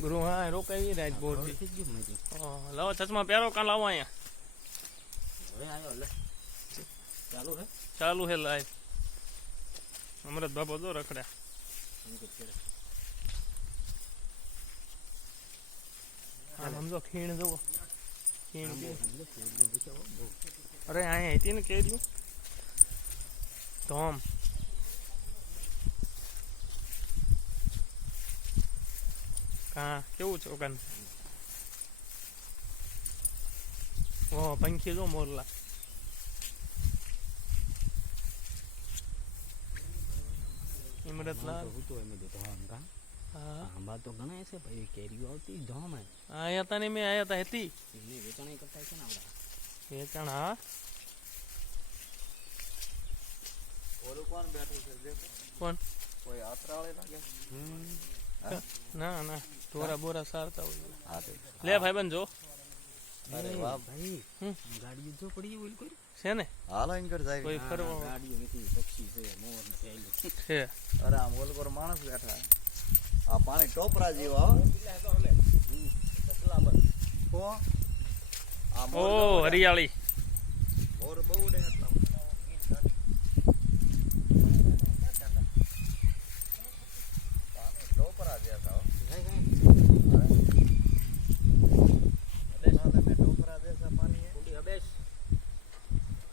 ગુરુ હા રોકાવી રાત બોર લાવો ચશ્મા પહેરો કાં લાવો અહીંયા? ચાલુ હે? લાઈવ અમરત બાબો દો રખડ્યા. સમજો ખીણ જવો અરે અહીંયા હતી ને કે ધોમ. કા કેવું છે ઓગન ઓ પંખી જો મોરલા ઇમરતલાલ આમાં તો હતું એમ કીધું, ધોમ કાં? હા આંબા તો ઘણા છે ભાઈ કેરીઓ આવતી ધોમ હે. આયા તા ને મેં આયા તા હતી એમની વેચાણી કરતા છે ને આપડા વેચાણ હા ઓલું કોણ બેઠું છે દેખો કોણ કોઈ આતરાળે લાગે ના ના ઢોરા બોરા સારતા હોય હા તે લે ભાઈ બંધ જો અરે એ વાહ ભાઈ હમ. ગાડીઓ જો પડી હોય કોઈ છે ને હાલો ઇન કર જાય કોઈ હા, ફરવા ગાડીઓ નથી પક્ષી છે મોર ને થયેલું છે અરે આમ ઓલ પર માણસ બેઠા હે. આ પાણી ટોપરા જેવો આવે કો આ મોર ઓ જો ઉડે. હરિયાળી મોર બહુ ઉડે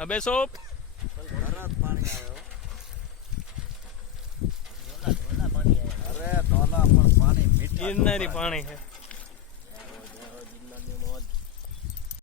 હવે સો પાણી અરે ડોલા પણ પાણી મીઠા પાણી છે.